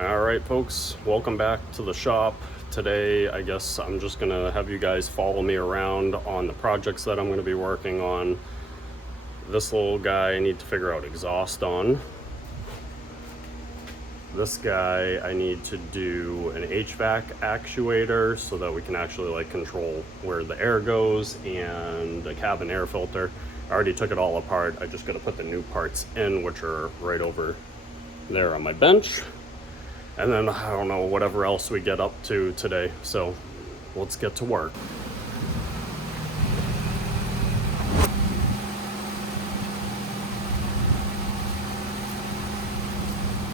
All right, folks, welcome back to the shop. Today, I guess I'm just gonna have you guys follow me around on the projects that I'm gonna be working on. This little guy I need to figure out exhaust on. This guy I need to do an HVAC actuator so that we can actually control where the air goes, and a cabin air filter. I already took it all apart. I just gotta put the new parts in, which are right over there on my bench. And then I don't know, whatever else we get up to today. So let's get to work.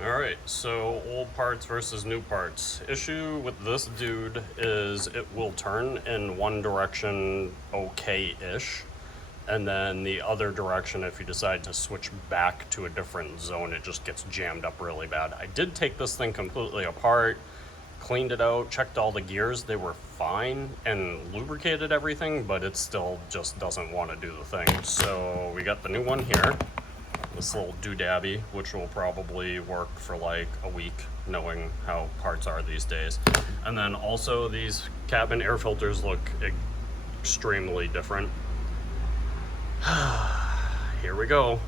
All right, so old parts versus new parts. Issue with this dude is it will turn in one direction okay-ish, and then the other direction, if you decide to switch back to a different zone, it just gets jammed up really bad. I did take this thing completely apart, cleaned it out, checked all the gears. They were fine, and lubricated everything, but it still just doesn't want to do the thing. So we got the new one here, this little doodabby, which will probably work for like a week, knowing how parts are these days. And then also these cabin air filters look extremely different. Here we go.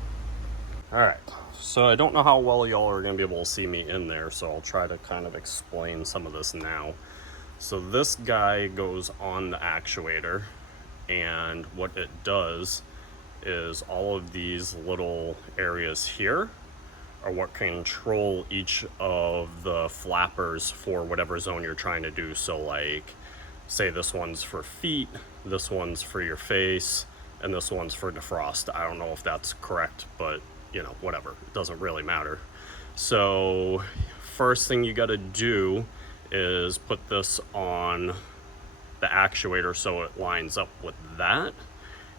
All right, so I don't know how well y'all are gonna be able to see me in there, so I'll try to kind of explain some of this now. So this guy goes on the actuator, and what it does is all of these little areas here are what control each of the flappers for whatever zone you're trying to do. So like, say this one's for feet, this one's for your face, and this one's for defrost. I don't know if that's correct, but you know, whatever, it doesn't really matter. So first thing you got to do is put this on the actuator so it lines up with that,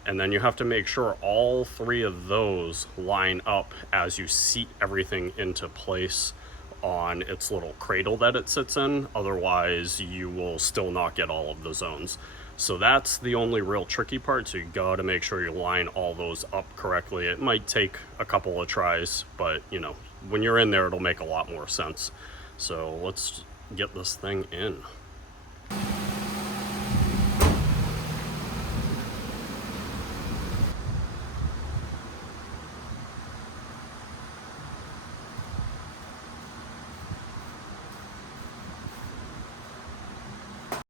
and then you have to make sure all three of those line up as you seat everything into place on its little cradle that it sits in. Otherwise you will still not get all of the zones. So that's the only real tricky part. So you gotta make sure you line all those up correctly. It might take a couple of tries, but you know, when you're in there, it'll make a lot more sense. So let's get this thing in.